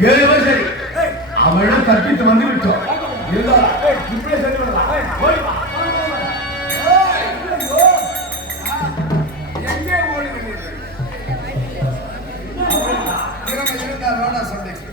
சரி அவனிடம் தப்பித்து வந்து விட்டோம். இப்படியே சென்று விடலாம். எங்கே ஓடி இருந்தார் சந்தைக்கு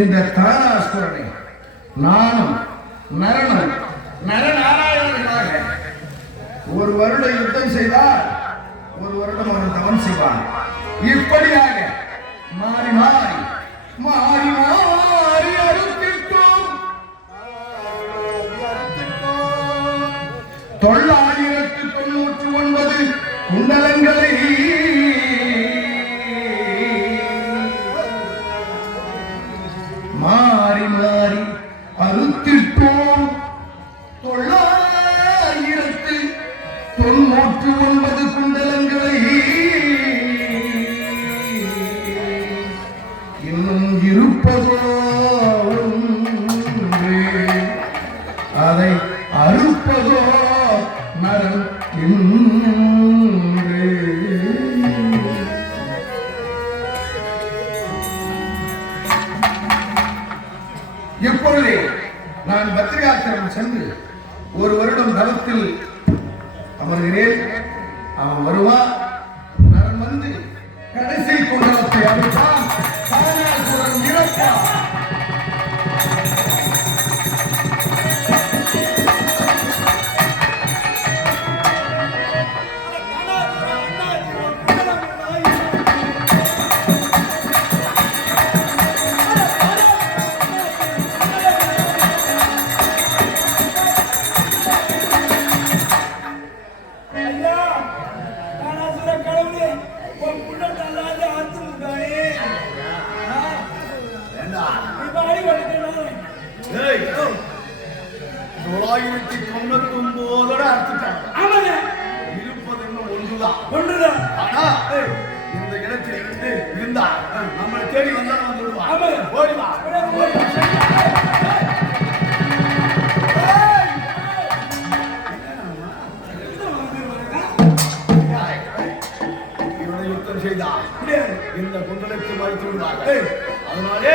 இந்த தாராசுரனை நானும் நரநாராயணர்களாக ஒரு வருடம் யுத்தம் செய்தால் ஒரு வருடம் அவன் தவம் செய்வான். இப்படியாக மாறி மாறி மாறி மாறி அறுத்திட்டோம். 999 குண்டலங்களை மாறி மாறி அறுத்திட்டோம். 999 குண்டலங்களை இன்னும் இருப்பதோ அதை அறுப்பதோ நரன் என்று. இப்பொழுதே நான் பத்திரிகாச்சரம் சென்று ஒரு வருடம் தவத்தில் அமர்கிறேன். அவன் வருவான். நரன் வந்து கடைசி குண்டலத்தை அமைத்தான். தாராசுரன் இறப்பான். இந்த இடத்தில் இருந்தா நம்மளை தேடி வந்தா இவனை யுத்தம் செய்தா இந்த குண்டலத்தை மறைத்து விடுவார்கள். அதனாலே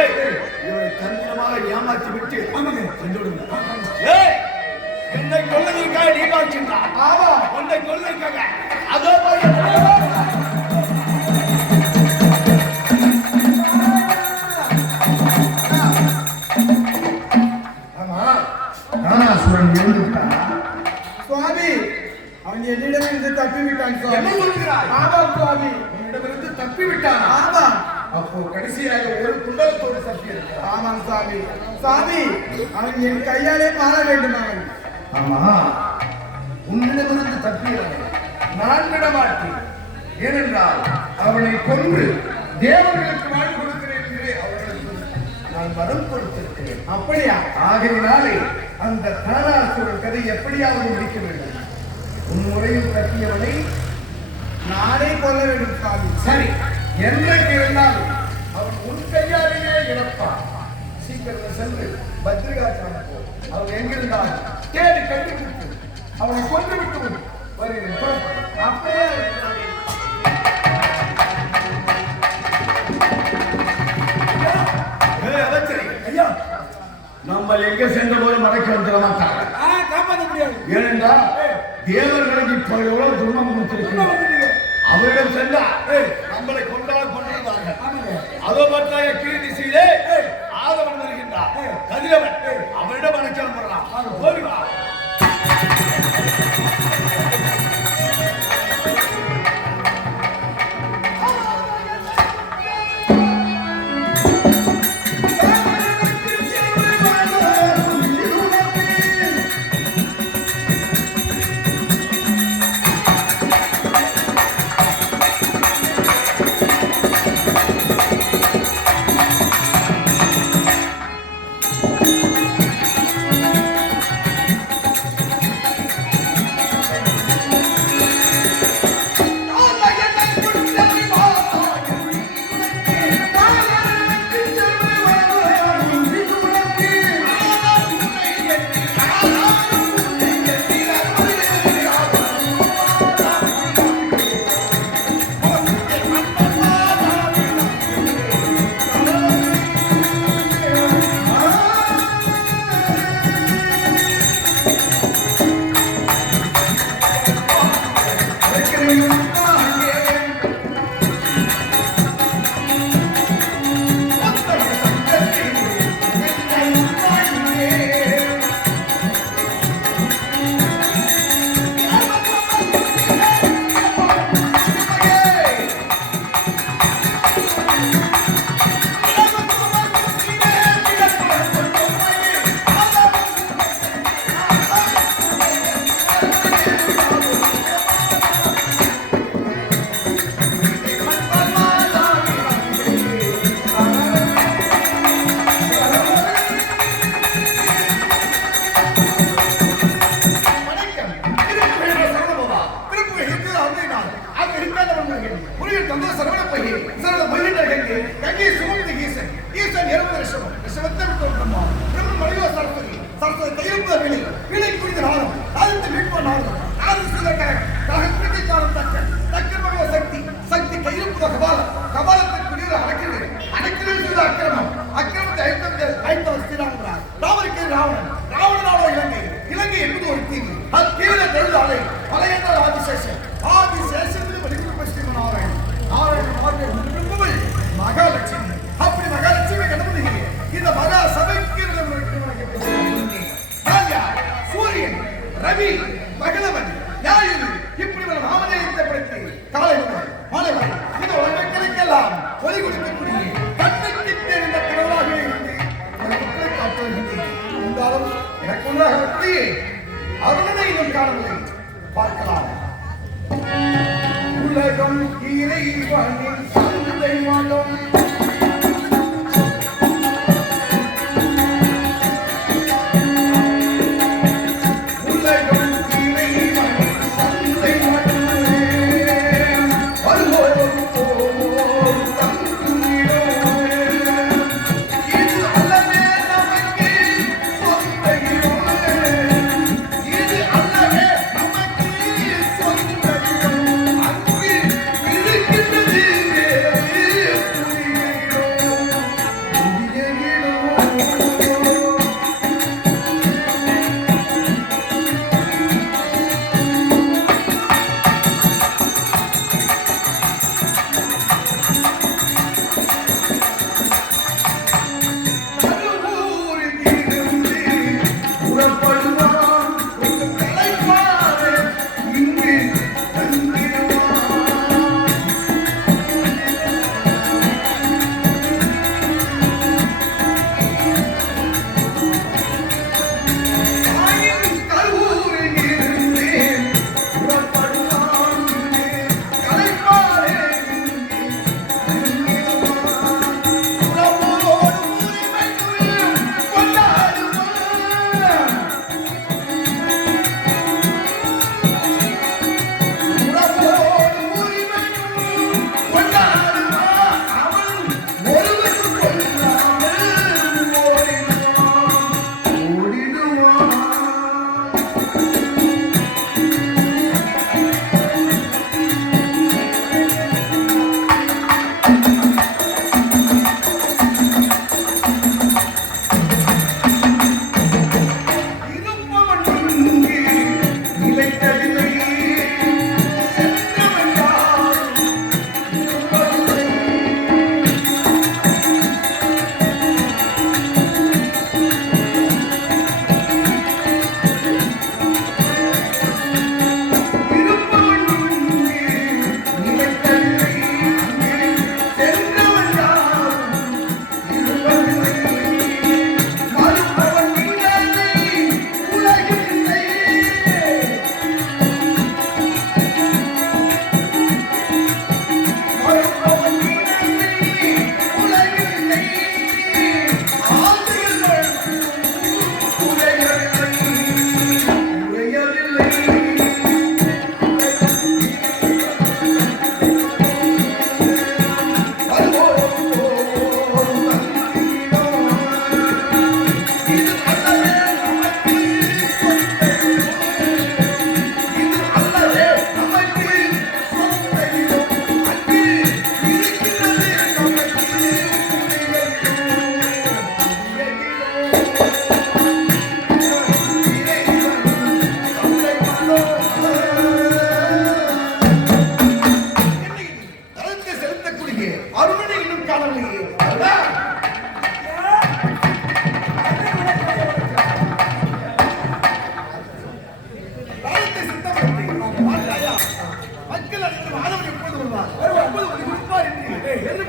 இவரை தந்திரமாக ஏமாற்றி விட்டு சென்று விடுங்க. என்னை கொள்ளைக்காக நீ பார்க்கின்றார். ஆமா, உன்னை கொள்ளைக்காக அதோ சுவாமி அவன் என்னிடமிருந்து தப்பிவிட்டான். சுவாமி என்னிடமிருந்து தப்பிவிட்டான். ஆமா, அப்போ கடைசியாக ஒரு குண்டலத்தோடு தப்பியிருக்க. ஆமாம் சுவாமி. சுவாமி அவன் என் கையாலே மாற வேண்டும். அவன் ஆமா, உன்னிடமிருந்து தப்பியவனை நான் விட மாட்டேன். ஏனென்றால் அவனை கொன்று தேவர்களுக்கு வாழ்வு கொடுக்கிறேன் என்று அவர்களுக்கு நான் வரம் கொடுத்திருக்கிறேன். அப்படியா? ஆகையினாலே அந்த தாராசுரன் கதை எப்படியாவது முடிக்க வேண்டும். உன் முறையில் தப்பியவனை நானே கொல்ல வேண்டும். சுவாமி சரி, என்றைக்கு இருந்தாலும் அவன் உன் கையாலேயே இழப்பான். சீக்கிரம் சென்று பத்ரிகாச்சலம் போ. அவன் எங்கிருந்தாலும் தேடி கண்டுபிடித்து அவனை கொண்டு விட்டு வருகிறேன். அப்படியே ஐயா, நம்ம எங்க சென்ற போது மறைக்க வந்துட மாட்டாங்க. ஏனென்றால் தேவர்களுக்கு இப்ப எவ்வளவு துன்பம் கொடுத்திருக்கிறார். அவரிடம் சென்றா நம்மளை கொண்டிருந்தாங்க. அதோ பார்த்தாய கீழ் திசையிலே ஆதவன் வருகின்றார். கதிரவன் அவரிடம் அழைச்சால் போடலாம். போடுவா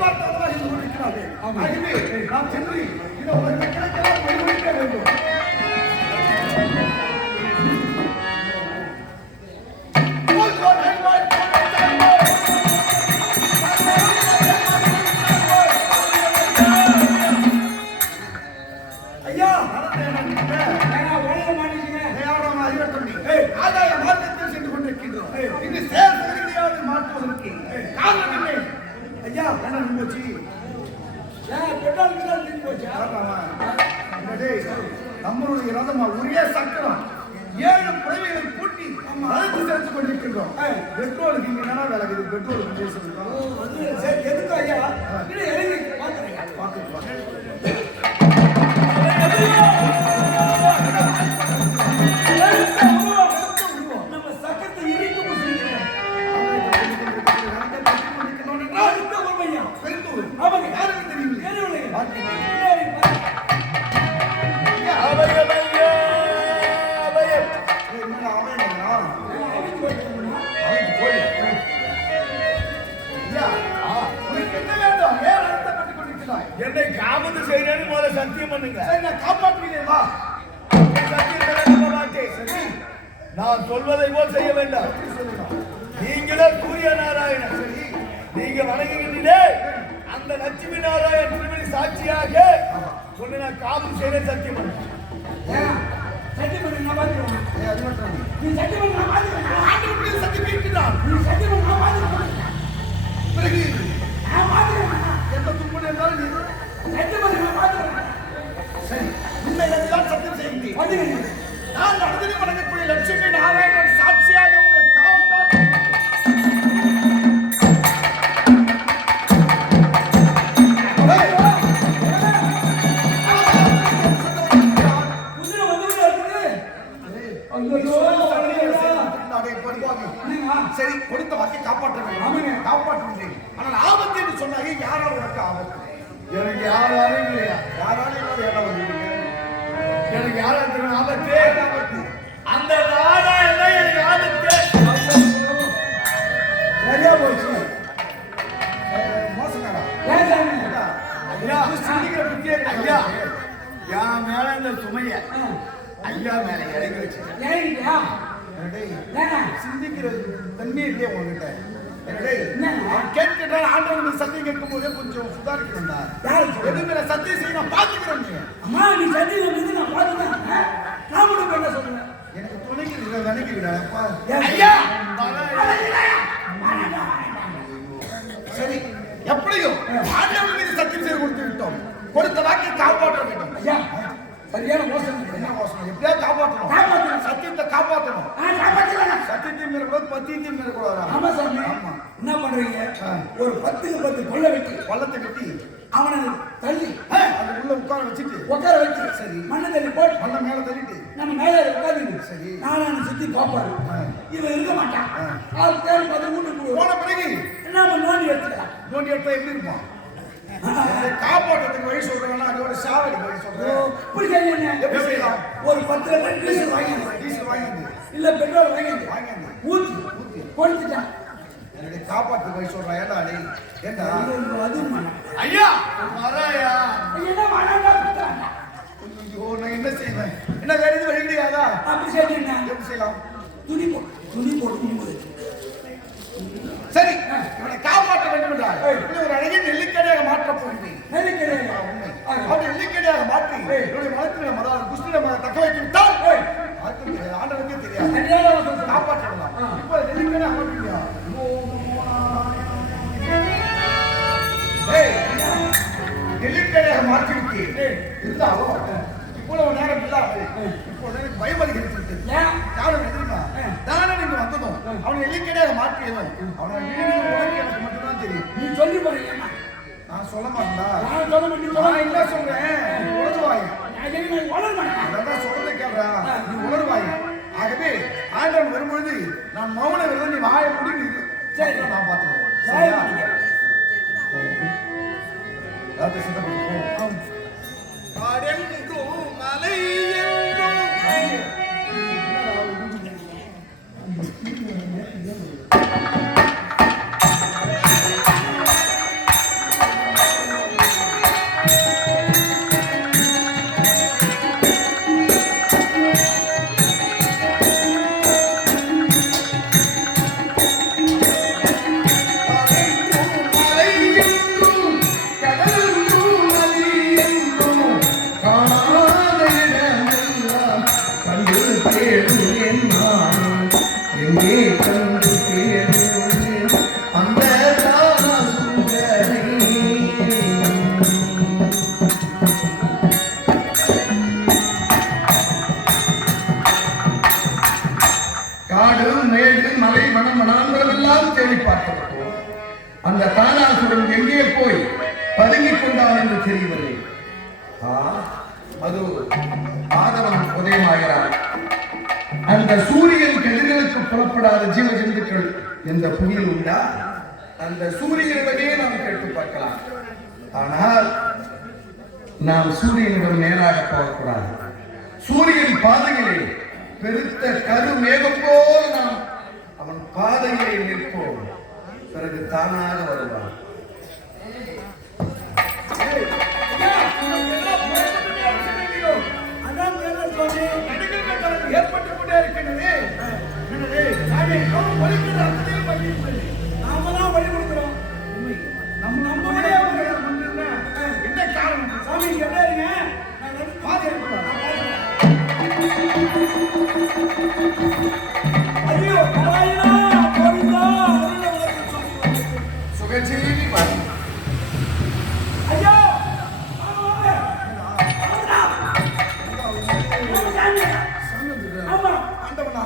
எதிர்பார்த்தவர்களாக இருந்து கொண்டிருக்கிறார்கள். ஆகவே நாம் சென்று இந்த ஒரு மக்களுக்கெல்லாம் வழிவகுக்க வேண்டும். ஐயா ஆதாய மார்க்கத்தில் சென்று கொண்டிருக்கின்றோம். இது செயல் பகுதியாவது மாற்றுவதற்கு காரணம் இல்லை. ஐயா என்ன போச்சு? நம்மளுடைய ரதம் ஒரே சக்கரம் 7 புறவைகளை பூட்டி அழைத்து செலுத்திக் கொண்டிருக்கின்றோம். பெட்ரோலுக்கு இங்க என்ன வேலை? பெட்ரோலுக்கு எதுக்கு ஐயா? இறங்கி நம்ம சக்கத்தை இறைக்க முடியும். அவங்க யாருக்கு தெரியும்? என்னை காபந்து செய்யறேன்னு முதல்ல சத்தியம் பண்ணுங்க. நான் காப்பாற்றுவீங்களா? சத்தியம் மாட்டேன். சரி, நான் சொல்வதை போல் செய்ய வேண்டாம். நீங்களே சூரிய நாராயணன். சரி, நீங்க வணங்குகின்றீர்களே அந்த லட்சுமி நாராயணன் திருமணி சாட்சியாக ஒண்ணு நான் காபந்து செய்யறேன் சத்தியம் பண்ணுங்க. சத்தியம் பண்ணி நான் பாத்துக்கிறேன். நீ சத்தியம் பண்ணி நான் பாத்துக்கிறேன். ஆண்டவனுக்கு சத்தியம் பண்ணிட்டான். நீ சத்தியம் பண்ணி நான் பாத்துக்கிறேன். பிறகு நான் பாத்துக்கிறேன். எந்த துன்பம் இருந்தாலும் நீ சத்தியம் பண்ணி நான் பாத்துக்கிறேன். சரி, உண்மை எல்லாம் சத்தியம் செய்யுங்க. பாத்துக்கிறேன். நான் நடந்து வணங்கக்கூடிய லட்சுமி நாராயணன் சாட்சியாக உங்களை காப்பாற்ற சரி, கொடுத்த வாக்கை காப்பாற்ற வேண்டும். காப்பாற்றுகிறேன். ஆனால் ஆபத்து என்று சொன்னாங்க. யாரால உனக்கு ஆபத்து? எனக்கு யாராலும் இல்லையா? யாராலும் இல்லாத இடம் வந்து எனக்கு யாரும் ஆபத்து ஆபத்து அந்த நாராயணன் தான் எனக்கு ஆபத்து. சரியா போச்சு. மோசக்காரா ஐயா சிந்திக்கிற புத்தியே ஐயா. என் மேல இந்த சுமைய ஐயா மேல இறங்கி வச்சுட்டேன். சிந்திக்கிற தன்மையே இல்லையா உங்ககிட்ட? கேட்கிற ஆண்டவன் சத்தியம் கேட்கும் போதே கொஞ்சம் சுதாரிக்கணும்டா. எதுவுமே சத்தியம் செய்ய நான் பாத்துக்கிறேன். அம்மா நீ சத்தியம் நான் பாத்துக்கிறேன். நான் உனக்கு என்ன சொல்றேன்? எனக்கு துணைக்கு நினைக்கிறா. சரி, எப்படியும் ஆண்டவன் மீது சத்தியம் செய்து கொடுத்து விட்டோம். கொடுத்த வாக்கை காப்பாற்ற வேண்டும். ஐயா சரியான மோசம். என்ன மோசம்? எப்படியா காப்பாற்றணும். சத்தியத்தை காப்பாற்றணும். சத்தியத்தையும் மீறக்கூடாது, பத்தியத்தையும் மீறக்கூடாது. ஆமா சாமி. ஆமா. என்ன பண்றீங்க? ஒரு 10க்கு 10 பள்ளத்தை கட்டி அவனை தள்ளி அது உள்ள உட்கார வச்சு சரி மண்ணை தள்ளி போட்டு மண்ணை மேல தள்ளிட்டு நம்ம மேல உட்காந்து சரி நானும் சுத்தி பாப்பாரு. இவன் இருக்க மாட்டான். அவர் தேடி 13 போன பிறகு என்ன நோண்டி எடுத்துக்கலாம். நோண்டி எடுத்தா எப்படி இருப்பான்? காப்பாற்றத்துக்கு வழி சொல்றேன்னா அதோட சாவடி வழி சொல்றேன். இப்படி செய்யலாம். ஒரு 10 லிட்டர் டீசல் வாங்கி இல்ல பெட்ரோல் வாங்கி ஊத்தி கொடுத்துட்டான். என்னுடைய காப்பாற்று வழி சொல்றேன். ஏண்டா அடி ஏண்டா அது ஐயா வராயா என்ன வராடா புத்தாங்க. ஐயோ நான் என்ன செய்வேன்? என்ன வேற எது வழி கிடையாதா? அப்படி செய்யணும். எப்படி செய்யலாம்? துணி போட்டு சரி, இவனை காப்பாற்ற வேண்டும் என்றால் ஒரு அழகிய நெல்லிக்கடையாக மாற்றப் போகிறேன். அப்படி நெல்லிக்கடையாக மாற்றி என்னுடைய மனத்தின மதாவது குஸ்திர தக்க வைத்து விட்டால் ஆண்டவனுக்கே தெரியாது. காப்பாற்றலாம். இப்ப நெல்லிக்கடை மாற்றியா? நெல்லிக்கடையாக மாற்றிவிட்டு இருந்தாலும் இவ்வளவு நேரம் இல்லாமல் இப்போது எனக்கு பயம் அதிகரித்து காரணம் தெரியுமா? தானே நீங்க வந்ததும் அவனை எல்லிக்கடையாக மாற்றியதும் அவனை உனக்கு எனக்கு மட்டும்தான் தெரியும். நீ சொல்லி போறீங்க. நான் சொல்ல மாட்டேன்டா. நான் சொல்ல மாட்டேன். நான் என்ன சொல்றேன்? உணர்வாய். அதான் சொல்றதை கேட்கிறா. நீ உணர்வாய். ஆகவே ஆண்டவன் வரும்பொழுது நான் மௌன விரதம் நீ வாய முடிவு சரி நான் பார்த்துக்கிறேன். சித்தப்பட்டு மலை சாப்பிடாத ஜீவ ஜந்துக்கள் எந்த புவியில் உண்டா? அந்த சூரியனிடமே நாம் கேட்டு பார்க்கலாம். ஆனால் நாம் சூரியனிடம் நேராக போகக்கூடாது. சூரியன் பாதையிலே பெருத்த கரு மேகம் போல் நாம் அவன் பாதையிலே நிற்போம். பிறகு தானாக வருவான். ஏற்பட்டுக் கொண்டே இருக்கின்றது. நாமதான் வழி கொடுக்கிறோம். நம்ம என்ன காரணம்? சாமி எப்படி இருங்க? ஐயோ நாராயணா கோவிந்தா சுகஜீவி ஐயோ ஆமா ஆண்டவனா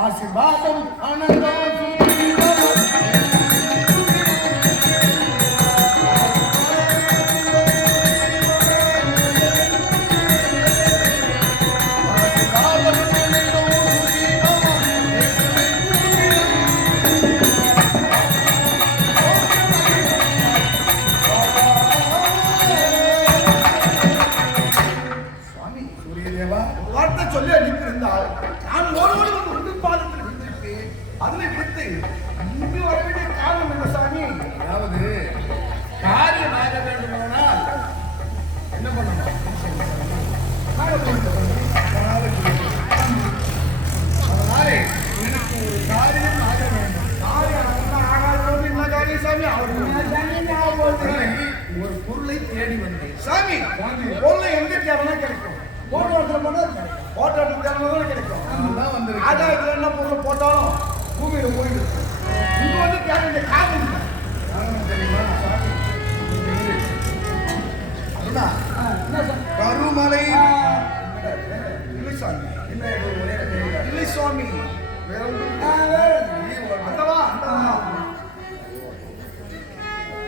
ஆசீர்வாதம் ஆனந்தம் வார்த்தை சொல்லி அனுப்பியிருந்தால் நான் ஓடோடு வந்து உங்கள் பாதத்தில் விழுந்திருப்பேன். அதில் விடுத்து இங்கு வர வேண்டிய காரணம் என்ன சாமி? அதாவது காரியம் ஆக வேண்டுமானால் என்ன பண்ணணும்? அதனாலே எனக்கு ஒரு காரியம் ஆக வேண்டும். காரியம் பொருள் எங்க தேவைன்னா கிடைக்கும். போட்டோ எடுத்துல போனா போட்டோ எடுத்து தேவைன்னா கிடைக்கும். அதுதான் வந்து ஆகாயத்துல என்ன பொருள் போட்டாலும் பூமியில போயிடும். இங்க வந்து தேவை காரணம் தெரியுமா அதுதான் என்ன சார் கருமலை இல்லை சாமி என்ன ஒரே இல்லை சுவாமி வேற ஒன்று அந்தவா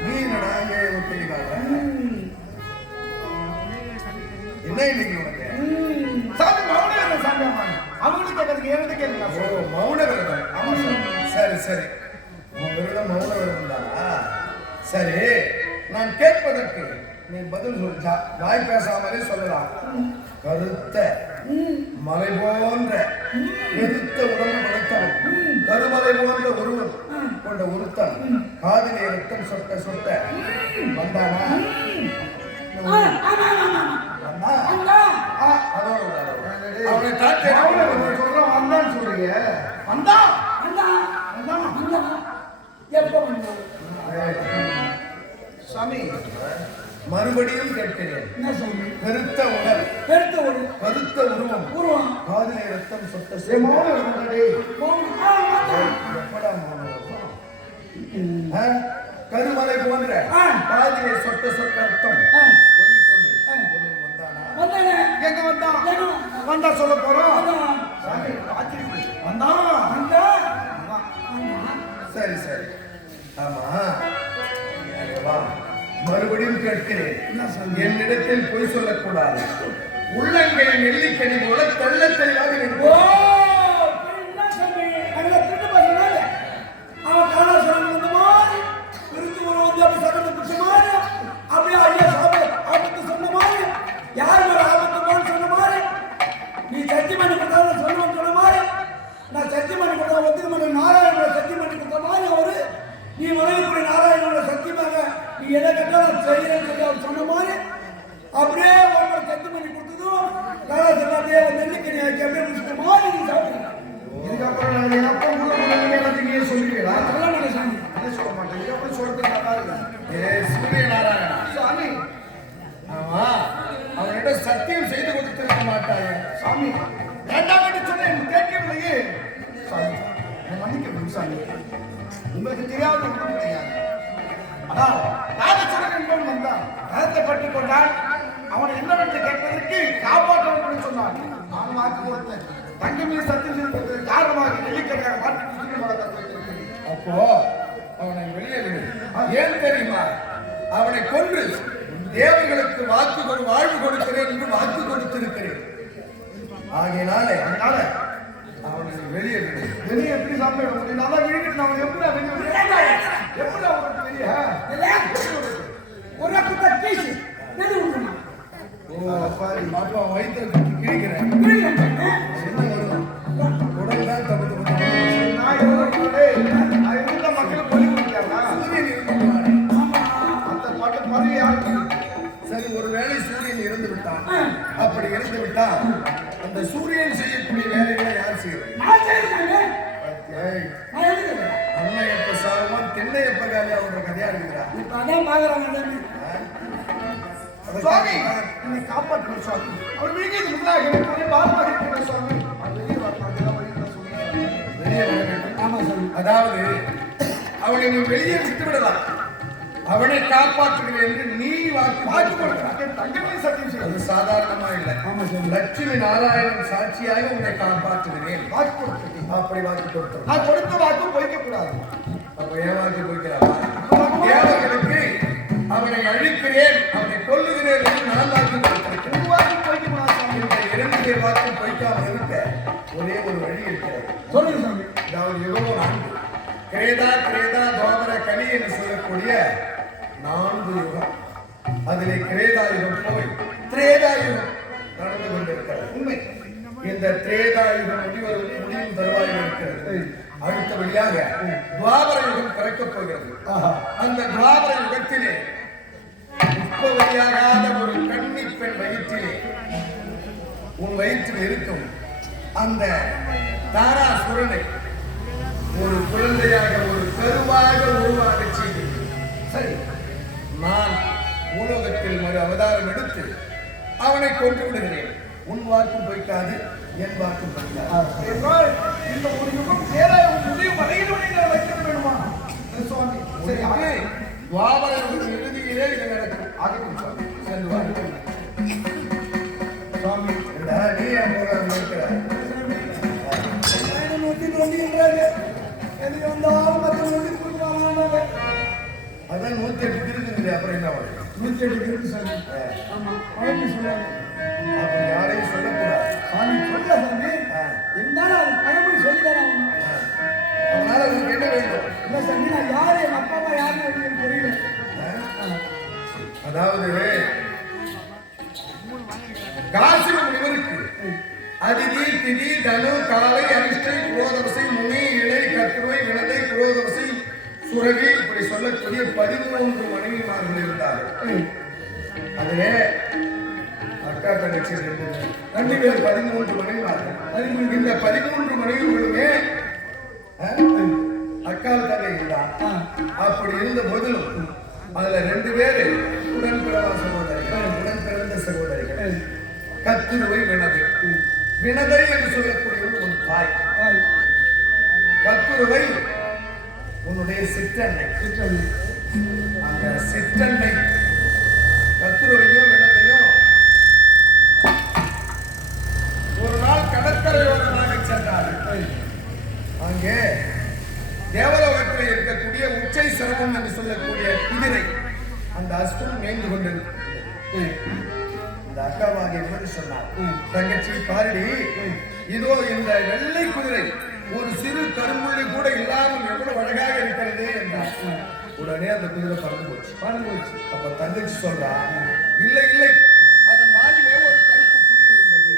நீ நடாங்க ஒத்தைக்காக என்ன இன்னைக்கு உனக்கு சாமி மௌன விரதம் சாமி அவங்களுக்கு கேட்கறதுக்கு என்கிட்ட கேட்கலாம். ஓ மௌன விரதம் ஆமா சாமி. சரி சரி உன் விரதம் மௌன விரதம் தானா சரி நான் கேட்பதற்கு நீ பதில் சொல்லிச்சா வாய் பேசாமலே சொல்லலாம் கருத்த மலை போன்ற எதிர்த்த உடம்பு படைத்தவன் கருமலை போன்ற ஒருவன் கொண்ட ஒருத்தன் காதிலே ரத்தம் சொட்ட சொட்ட வந்தானா வந்தா அதோட அவனை தாக்கி சொல்றோம் வந்தான்னு சொல்றீங்க. வந்தா எப்ப சாமி மறுபடியும் கேட்கிறேன் என்ன சாமி கருத்த உடல் கருத்த உருவம் காதிலே ரத்தம் சொட்ட எப்படா கருமலை போன்ற காதிலே சொட்ட சொட்ட ரத்தம் எங்க வந்தா சொல்ல போறோம். சாமி வந்தா சரி சரி ஆமா வா மறுபடியும் கேட்கிறேன் என்னிடத்தில் பொய் சொல்லக்கூடாது உள்ளங்கை நெல்லிக்கனி போல தெள்ள தெளிவாக நீ சத்தியம் பண்ணி கொடுத்தா சொல்லுவேன் சொன்ன மாதிரி நான் சத்தியம் பண்ணி கொடுத்தா ஒத்துக்க மாட்டேன். நாராயணோட சத்தியம் பண்ணி கொடுத்த மாதிரி அவரு நீ வணங்கக்கூடிய நாராயணோட சத்தியமாக நீ எதை கேட்டாலும் செய்யறேன்னு சொல்லி அவர் சொன்ன மாதிரி அப்படியே ஒருவர் சத்தியம் பண்ணி கொடுத்ததும் நாராயண அப்படியே நெல்லிக்கனி ஆக்கி அப்படியே முடிச்சுட்ட மாதிரி நீ சாப்பிடுங்க. இதுக்கப்புறம் நான் எப்போ எல்லாத்தையும் சொல்லுவீங்களா சொல்ல மாட்டேன் சாமி. என்ன சொல்ல மாட்டேன் இதுக்கப்புறம் சொல்றது நல்லா இருக்கு சூரிய நாராயணா சாமி ஆமா அவனிடம் சத்தியம் செய்து கொடுத்திருக்க மாட்டாங்க சாமி வேண்டாம் என்று சொன்னேன் கேட்கவில்லையே. சாமி மன்னிக்க சாமி உங்களுக்கு தெரியாத ஒன்றும் கிடையாது. ஆனால் ராமச்சந்திரன் என்பவன் வந்தான் ரதத்தை பற்றி கொண்டான். அவனை என்னவென்று கேட்பதற்கு காப்பாற்ற வேண்டும் சொன்னான். நான் வாக்கு கொடுத்தேன். தங்கமே சத்தியம் செய்ததற்கு காரணமாக நெல்லிக்கற்காக மாற்றி அப்போ அவனை வெளியே விடு ஏன் தெரியுமா அவனை கொன்று தேவர்களுக்கு வாழ்வு கொடுக்கிறேன் என்று வாக்கு கொடுத்திருக்கிறேன். ஆகையினாலே அவனை வெளியே விடு. வெளியே எப்படி சாப்பிட முடியும்? நல்லா வீட்டுக்கு அவன் எப்படி எப்படி அவனுக்கு வெளியே ஒரு குத்த பீஸ் அப்பா வயிற்று கிழிக்கிறேன் என்ன வரும் உடல் தான் தப்பு மக்களுக்கு பலி கொடுத்தாங்க. அந்த பாட்டு பதவி யாருக்கு? சரி ஒருவேளை சூரியன் இறந்து விட்டான் அப்படி இறந்து விட்டால் அந்த சூரியன் செய்யக்கூடிய வேலைகளை யார் செய்யறது? அண்ணன் எப்ப சாகுவான் தென்னை எப்ப காலி அவரோட கதையா இருக்கிறா சுவாமி என்னை காப்பாற்றணும் சுவாமி. அவர் வீட்டுக்கு முன்னாக எனக்கு ஒரே பாரமாக இருக்கிற சுவாமி. வெளியே வர வேண்டும். அதாவது அவனை நீ வெளியே விட்டு விடலாம். அவனை காப்பாற்றுகிறேன் என்று நீ வாக்கு கொடுக்கிறான். தங்கமே சத்தியம் செய்ய அது சாதாரணமா இல்லை. லட்சுமி நாராயணன் சாட்சியாக உன்னை காப்பாற்றுகிறேன் வாக்கு கொடுத்தேன். அப்படி வாக்கு கொடுத்தோம். நான் கொடுத்த வாக்கு பொய்க்க கூடாது. அப்ப ஏன் வாக்கு கொடுக்கிறாரா? தேவர்களுக்கு அவனை அழிக்கிறேன் அவனை கொல்லுகிறேன் என்று நான் வாக்கு கொடுத்திருக்கிறேன். வாக்கு பொய்க்க கூடாது சுவாமி. இந்த இரண்டு வாக்கு பொய்க்காமல் இருக்க ஒரே ஒரு வழி இருக்கிறது. சொல்லுங்க சாமி. அதாவது யுகம் 4 கிரேதா தோதர கலி என்று சொல்லக்கூடிய 4 யுகம். அதிலே கிரேதா யுகம் போய் திரேதா யுகம் நடந்து கொண்டிருக்கிறது. உண்மை. இந்த திரேதா யுகம் முடியும் தருவாயில் இருக்கிறது. அடுத்தபடியாக துவாபர யுகம் பிறக்கப் போகிறது. அந்த துவாபர யுகத்திலே உட்பவதியாகாத ஒரு கன்னி பெண் வயிற்றிலே உன் வயிற்றில் இருக்கும் அந்த தாராசுரனை ஒரு குழந்தையாக ஒரு கருவாக உருவாக செய்து சரி நான் பூலோகத்தில் ஒரு அவதாரம் எடுத்து அவனை கொன்று விடுகிறேன். உன் வாக்கும் பொய்க்காது, என் வாக்கும் பொய்க்காது. என்றால் இந்த ஒரு யுகம் சேர முடிவு வரையிலே வைக்க வேண்டுமா சுவாமி? சரி, அதே துவாபரத்தின் இறுதியிலே இது நடக்கும். ஆகட்டும் சுவாமி, சென்று வாருங்கள். சுவாமி நீ என் போக நினைக்கிறாய் அதான் 108 இருக்குது. அப்புறம் என்ன வரும்? 108 இருக்கு சாமி. ஆமா, அவருக்கு சொல்லாங்க. அப்ப யாரையும் சொல்லக்கூடாது. சாமி சொல்ல சாமி. இருந்தாலும் அது பழமொழி சொல்லித்தராங்க. அதனால உங்களுக்கு என்ன வேண்டும்? இல்ல சாமி, நான் யாரு, என் அப்பா அம்மா யாருன்னு எனக்கு தெரியல. அதாவது காசிம முனிவருக்கு அதிதி, திதி, தனு, காலை, அரிஷ்டை, குரோதவசை, முனி, இலை, கத்திரை, வினதை, குரோதவசை, சுரவி இப்படி சொல்லக்கூடிய 13 மனைவிமார்கள் இருந்தார்கள். அதிலே அக்கா தங்கச்சி 2 பேர் 13 மனைவிமார்கள். இந்த 13 மனைவிகளுமே அக்கால் தங்கை இருந்தார். அப்படி இருந்த போதிலும் அதுல 2 பேரு உடன் பிறந்த சகோதரிகள். கத்திருவை, வினதை. வினதை என்று சொல்லக்கூடிய ஒரு தாய். கத்திருவை உன்னுடைய சிற்றன்னை. அந்த சிற்றன்னை கத்திருவையும் வினதையும் ஒரு நாள் கடற்கரையோரமாக சென்றார்கள். அங்கே தேவலோகத்தில் இருக்கக்கூடிய உச்சை சிரமம் என்று சொல்லக்கூடிய குதிரை அந்த அஸ்தம் மேய்ந்து கொண்டிருக்கிறது. இந்த அக்காவாக என்று சொன்னார், தங்கச்சி பாரடி, இதோ இந்த வெள்ளை குதிரை ஒரு சிறு கரும்புள்ளி கூட இல்லாமல் எவ்வளவு அழகாக இருக்கிறது என்றார். உடனே அந்த குதிரை பறந்து போச்சு. அப்ப தங்கச்சி சொல்றா, இல்லை இல்லை, அதன் வாயிலே ஒரு கருப்பு புள்ளி இருந்தது.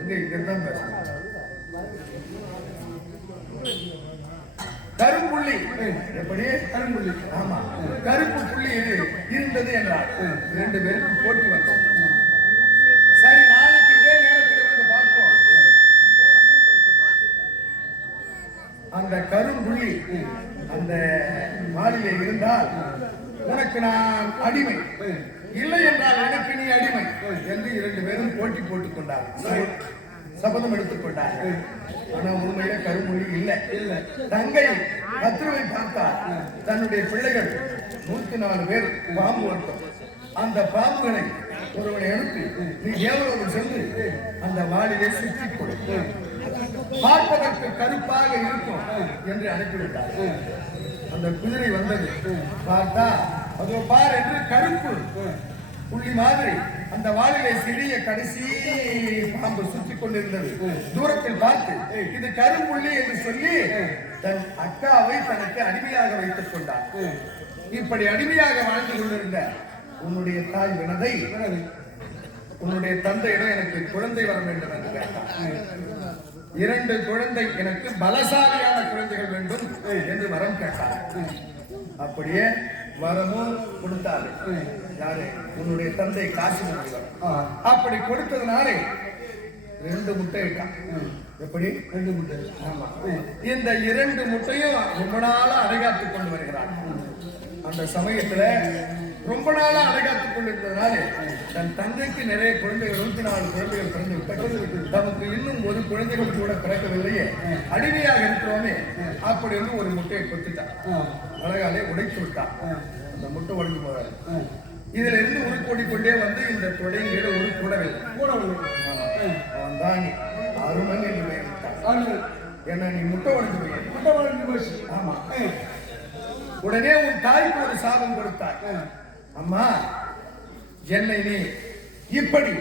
எங்க இங்கதான் பேசுறேன். கரும்புள்ளி எப்படி? கரும்புள்ளி. ஆமா, கருப்பு புள்ளி இருந்தது என்றார். 2 பேருக்கும் போட்டி வந்தோம். சரி, நாளைக்கு இதே நேரத்தில் வந்து பார்ப்போம். அந்த கரும்புள்ளி அந்த மாடிலே இருந்தால் உனக்கு நான் அடிமை, இல்லை என்றால் எனக்கு நீ அடிமை என்று 2 பேரும் போட்டி போட்டுக் கொண்டார்கள். சபதம் எடுத்துக் கொண்டார்கள். ஆனா உண்மையில கருமொழி இல்லை. தங்கை கத்திரவை பார்த்தார். தன்னுடைய பிள்ளைகள் 104 பேர் பாம்பு வர்த்தம். அந்த பாம்புகளை ஒருவனை அனுப்பி நீ தேவலோகம் சென்று அந்த வாளிலே சுற்றி கொடு, பார்ப்பதற்கு கருப்பாக இருக்கும் என்று அனுப்பிவிட்டார். அந்த குதிரை வந்தது. பார்த்தா அதோ பார் என்று கருப்பு புள்ளி மாதிரி அந்த வாளிலே சிறிய கடைசி பாம்பு சுற்றி கொண்டிருந்தது. தூரத்தில் பார்த்து இது கரும்புள்ளி என்று சொல்லி தன் அக்காவை தனக்கு அடிமையாக வைத்துக் கொண்டார். இப்படி அடிமையாக வாழ்ந்து கொண்டிருந்த உன்னுடைய தாய் வினதை உன்னுடைய தந்தையிடம் எனக்கு குழந்தை வர வேண்டும் என்று கேட்டார். 2 குழந்தை, எனக்கு பலசாலியான குழந்தைகள் வேண்டும் என்று வரம் கேட்டார். அப்படியே வரமும் கொடுத்தாரு. யாரு? உன்னுடைய தந்தை காசிம முனிவர். அப்படி கொடுத்ததுனாலே 2 முட்டை இட்டான். எப்படி? 2 முட்டை. ஆமா, இந்த 2 முட்டையும் ரொம்ப நாளா அடைகாத்துக் கொண்டு வருகிறார். அந்த சமயத்துல ரொம்ப நாளா அடைகாத்துக் கொண்டிருந்ததுனால தன் தந்தைக்கு நிறைய குழந்தைகள் 24 குழந்தைகள் பிறந்து விட்டது. நமக்கு இன்னும் 1 குழந்தைகள் கூட பிறக்கவில்லையே, அடிமையாக இருக்கிறோமே அப்படி வந்து ஒரு முட்டையை கொத்திட்டான். அழகாலே உடைத்து விட்டான். அந்த முட்டை உடைஞ்சு போறாரு. இதுல இருந்து உருக்கோடிக்கொண்டே வந்து இந்த தொடையில ஒரு கூடவில்லை. அவன் தான் அருமன் என்று பெயரிட்டான். என்ன நீ முட்டை உடைஞ்சு போய். ஆமா, உடனே உன் தாய்க்கு ஒரு சாபம் கொடுத்தார். அம்மா, என்னை நீ இப்படி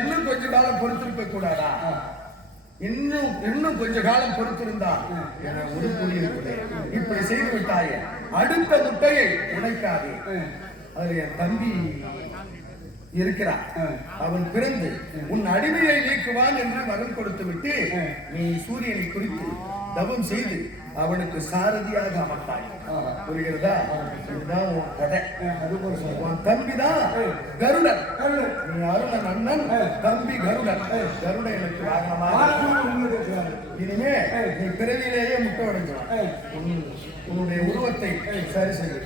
இன்னும் கொஞ்ச காலம் பொறுத்திருக்க கூடாதா? இன்னும் கொஞ்ச காலம் பொறுத்திருந்தா என ஒரு புரியுது. இப்படி செய்து விட்டாயே, அடுத்த முட்டையை உடைக்காதே. அதுல என் தம்பி இருக்கிறான், அவன் பிறந்து உன் அடிமையை நீக்குவான் என்று வரம் கொடுத்து விட்டு நீ சூரியனை குறித்து தவம் செய்து அவனுக்கு சாரதியாக அமர்த்தாய். புரிகிறதா? இதுதான் உன் கதை. உன் தம்பிதான் கருடன். நீ அருணன் அண்ணன், தம்பி கருடன். கருடன் எனக்கு வாகனமாக. இனிமே நீ பிறவியிலேயே முட்டை உடைஞ்சிடும். உன்னுடைய உருவத்தை சரி செய்ய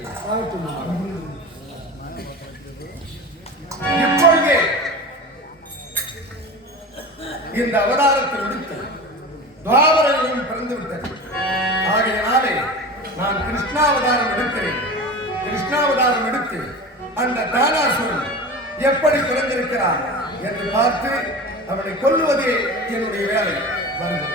இப்பொழுதே இந்த அவதாரத்தை முடித்து துவாபரையும் பிறந்து விட்டது. ஆகையினாலே நான் கிருஷ்ணாவதாரம் எடுக்கிறேன். கிருஷ்ணாவதாரம் எடுத்து அந்த தானாசுரன் எப்படி பிறந்திருக்கிறான் என்று பார்த்து அவனை கொல்லுவதே என்னுடைய வேலை. வருகிறது.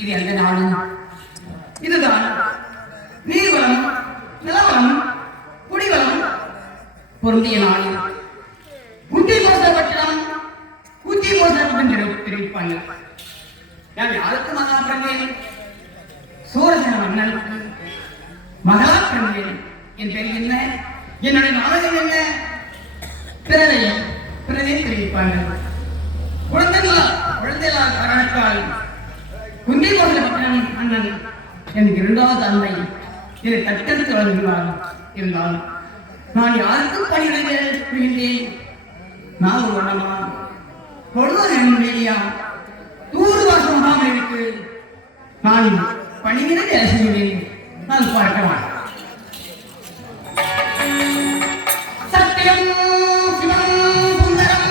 இது எந்த நாடு? இதுதான் நீர்வளம், நிலவளம், குடிவளம் பொருந்திய நாடு. குட்டி மோசப்பட்டம், குட்டி மோசப்பட்டம் தெரிவிப்பாங்க. நான் யாருக்கு மகா பிறந்தேன்? சூரசன மன்னனுக்கு மகளா பிறந்தேன். என் பேர் என்ன? என்னுடைய நாடகம் என்ன? பிறரை தெரிவிப்பாங்க. குழந்தைகளா காரணத்தால் குந்தி மோசப்பட்டம் அண்ணன் எனக்கு இரண்டாவது அன்னை என்னை தட்டெடுத்து வருகிறார். இருந்தாலும் நான் யாருக்கும் பணிவிடைந்தேன். நான் ஒரு வளமா பொழுது என்னுடைய தூறு வாசமாக இருக்கு. நான் பணிவிடை செய்கிறேன். நான் பார்க்கலாம். சத்தியம் சிவம் சுந்தரம்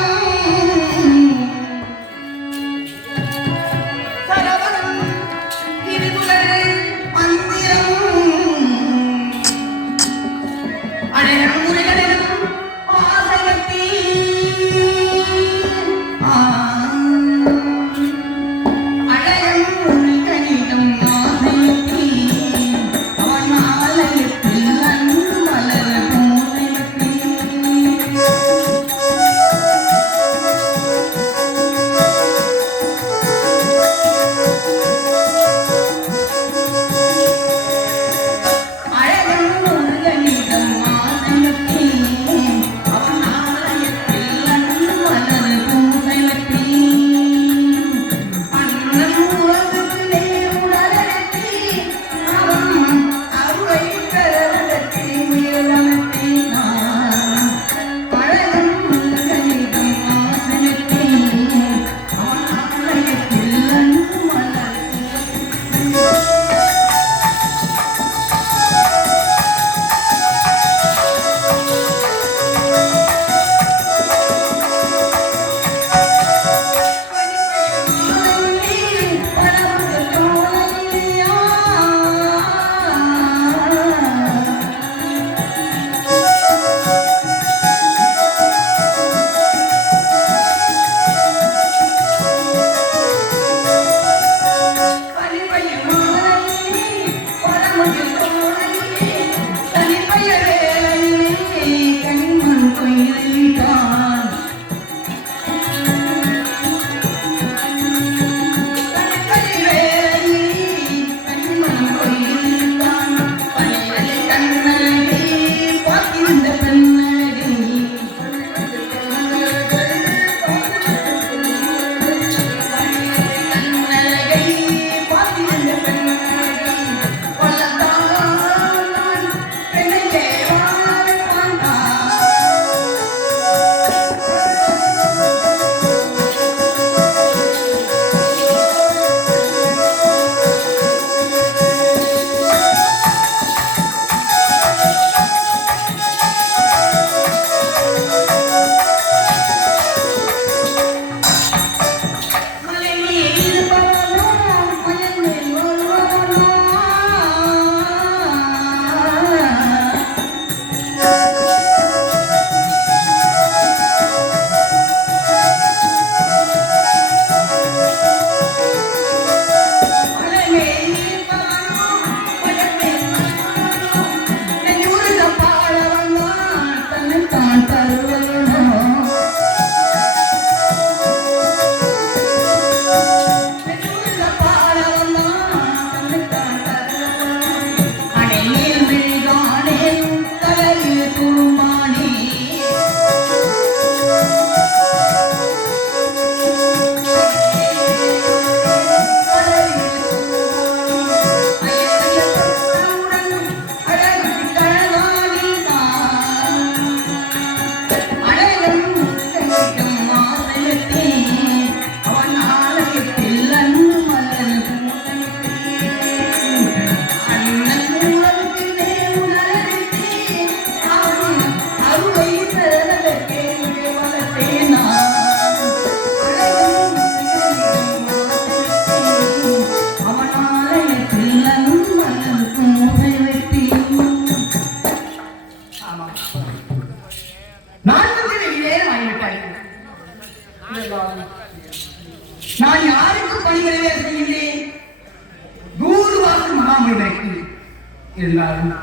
இருந்தாலும்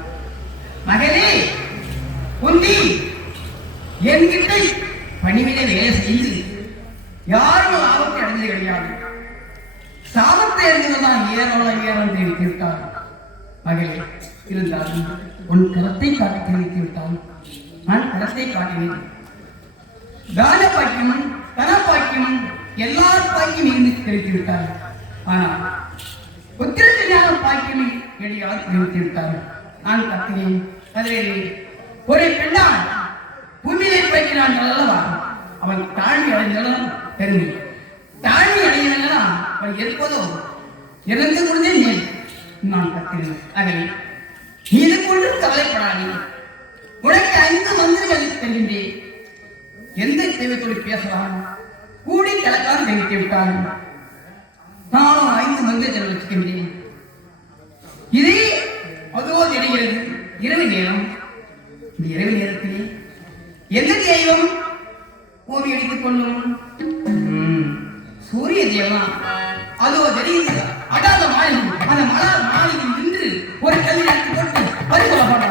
மகளே குந்தி என்கிட்ட பணிவிட வேலை செய்து யாரும் ஆபத்தை அடைஞ்சது கிடையாது. சாபத்தை அறிந்ததான் ஏறம் தெரிவித்திருக்கார். மகளே இருந்தாலும் உன் கரத்தை காட்டி தெரிவித்து விட்டால் நான் கரத்தை காட்டினேன். தான பாக்கியம் கனப்பாக்கியம் எல்லா பாக்கியம் இருந்து தெரிவித்து விட்டார். ஆனால் புத்திரஞான பாக்கியமே எளியால் தெரிவித்து விட்டார். நான் கத்தினேன் கதிரேன் ஒரு பெண்ணால் பூமியை வைக்கிறான் அல்லவா அவன் தாழ்வி அடைந்தாலும் பெருமை தாழ்வி அடையினா அவன் இருப்பதோ இறந்து கொண்டே மேல் நான் கத்தினேன். அவை இது கொண்டு கவலைப்படாதே. உனக்கு 5 மந்திரங்கள் தெரிகின்றேன். எந்த தெய்வத்தோடு பேசலாம் கூடி கிழக்காக தெரிவித்து விட்டான். நானும் 5 மந்திரங்கள் வச்சுக்கின்றேன். இதே அதோ தெரிகிறது இரவு நேரம். இந்த இரவு நேரத்திலே எந்த தெய்வம் ஓவி அடித்துக் கொள்ளும்? சூரிய தேவன் அதோ தெரிகிறது. அடாத மாளிகை அந்த மலர் மாளிகை நின்று ஒரு கல்வி எடுத்து போட்டு பரிசோதனை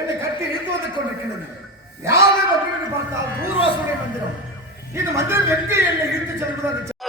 என்னை கட்டி இழுத்து வந்து கொண்டிருக்கிறது. யாரை மந்திரம் பார்த்தால் பூர்வாசுடைய மந்திரம். இந்த மந்திரம் எங்கே என்னை இழுத்து செல்வதாக